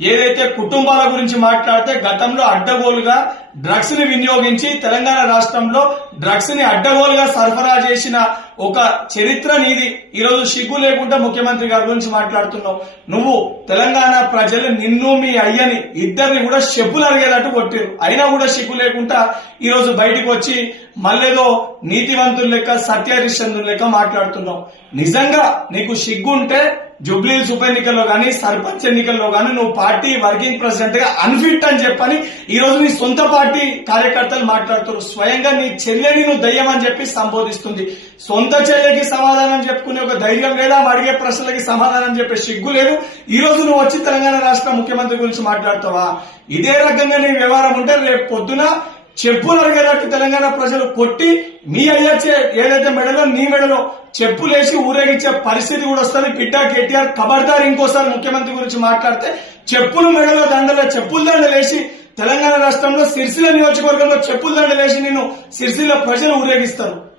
ఏదైతే కుటుంబాల గురించి మాట్లాడితే గతంలో అడ్డగోలుగా డ్రగ్స్ ని వినియోగించి తెలంగాణ రాష్ట్రంలో డ్రగ్స్ ని అడ్డగోలుగా సరఫరా చేసిన ఒక చరిత్ర నీది. ఈరోజు సిగ్గు లేకుండా ముఖ్యమంత్రి గారి గురించి మాట్లాడుతున్నావు. నువ్వు తెలంగాణ ప్రజలు నిన్ను మీ అయ్యని ఇద్దరిని కూడా చెప్పులు అరిగేటట్టు కొట్టారు. అయినా కూడా సిగ్గు లేకుండా ఈరోజు బయటకు వచ్చి మళ్ళేదో నీతివంతుల లెక్క సత్యహరిశ్చంద్రుల లెక్క మాట్లాడుతున్నావు. నిజంగా నీకు సిగ్గుంటే జూబ్లీహిల్స్ ఉప ఎన్నికల్లో గానీ సర్పంచ్ ఎన్నికల్లో గానీ నువ్వు పార్టీ వర్కింగ్ ప్రెసిడెంట్ గా అన్ఫిట్ అని చెప్పని ఈ రోజు నీ సొంత పార్టీ కార్యకర్తలు మాట్లాడుతారు. స్వయంగా నీ చెల్లెని నువ్వు దయ్యం అని చెప్పి సంబోధిస్తుంది. సొంత చెల్లెకి సమాధానం చెప్పుకునే ఒక ధైర్యం లేదా, అడిగే ప్రశ్నలకి సమాధానం చెప్పే సిగ్గు లేదు. ఈ రోజు నువ్వు వచ్చి తెలంగాణ రాష్ట్ర ముఖ్యమంత్రి గురించి మాట్లాడతావా? ఇదే రకంగా నీ వ్యవహారం ఉంటే రేపు పొద్దున చెప్పులు అడిగేటట్టు తెలంగాణ ప్రజలు కొట్టి మీ అయ్యచ్చే ఏదైతే మెడలో నీ మెడలో చెప్పులేసి ఊరేగించే పరిస్థితి కూడా వస్తుంది. బిడ్డ కేటీఆర్ ఖబర్దార్ ఇంకోసారి ముఖ్యమంత్రి గురించి మాట్లాడితే చెప్పులు మెడలో చెప్పుల దండలేసి తెలంగాణ రాష్ట్రంలో సిరిసిల్ల నియోజకవర్గంలో చెప్పుల దండలేసి నిన్ను సిరిసిల్ల ప్రజలు ఊరేగిస్తారు.